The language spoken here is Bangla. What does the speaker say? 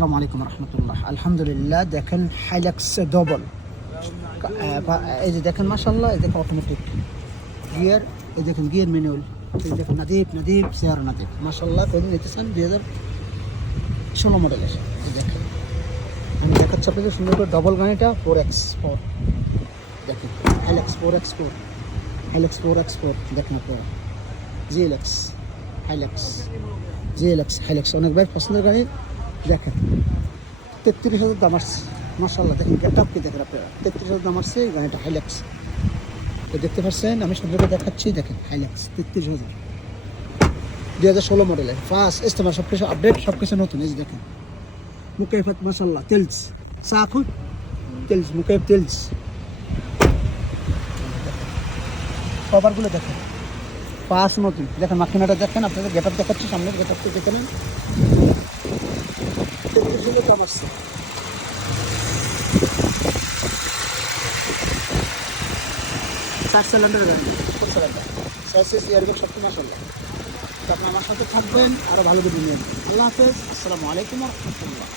আসসালামু আলাইকুম রহমতুল্লাহ। আলহামদুলিল্লাহ, দেখেন হাইলাক্স ডবল, এই যে দেখেন মাশাআল্লাহ, এই দেখেন অটোমেটিক গিয়ার, এই দেখেন গিয়ার ম্যানুয়াল, এই দেখেন নাদিব চেয়ার নাদিব মাশাআল্লাহ। কোন নিতেছেন 2016 মডেলের। এই দেখেন আমি দেখাচ্ছি আপনাদের সুন্দর করে ডবল গাড়িটা 4x4, দেখেন হাইলাক্স 4x4, হাইলাক্স 4x4 দেখেন আপনারা, জিএলএক্স হাইলাক্স, জিএলএক্স হাইলাক্স অনেক ভাই পছন্দের গাড়ি। দেখেন 33,000 দাম আসছে মাশাআল্লাহ। দেখেন গেটআপ কি দেখেন আপনারা, 33,000 দাম আসছে এই গাড়িটা হাইলাক্স। তো দেখতে পাচ্ছেন আমি সুন্দর করে দেখাচ্ছি, দেখেন হাইলাক্স 33,000, 2016 মডেলের, ফার্স্ট ইস্তেমার, সব কিছু আপডেট, সব কিছু নতুন। এই যে দেখেন মুকাইফাত মাশাআল্লাহ, তেলস সাকুট তেলস, মুকাইফ তেলস, কভারগুলো দেখেন পাঁচ নতুন। দেখেন মাখিনাটা দেখেন, আপনাদের গেটআপ দেখাচ্ছি, সামনের গেটআপটা দেখে নেন। 33,000 দাম আসছে। চার সিলিন্ডার গাড়ি, 4 সিলিন্ডার, সাইসেস এয়ারব্যাগ সব কিছু মাশাআল্লাহ। তো আপনি আমার সাথে থাকবেন, আরও ভালো করে নিয়ে। আল্লাহ হাফেজ, আসসালামু আলাইকুম ওয়া রাহমাতুল্লাহ।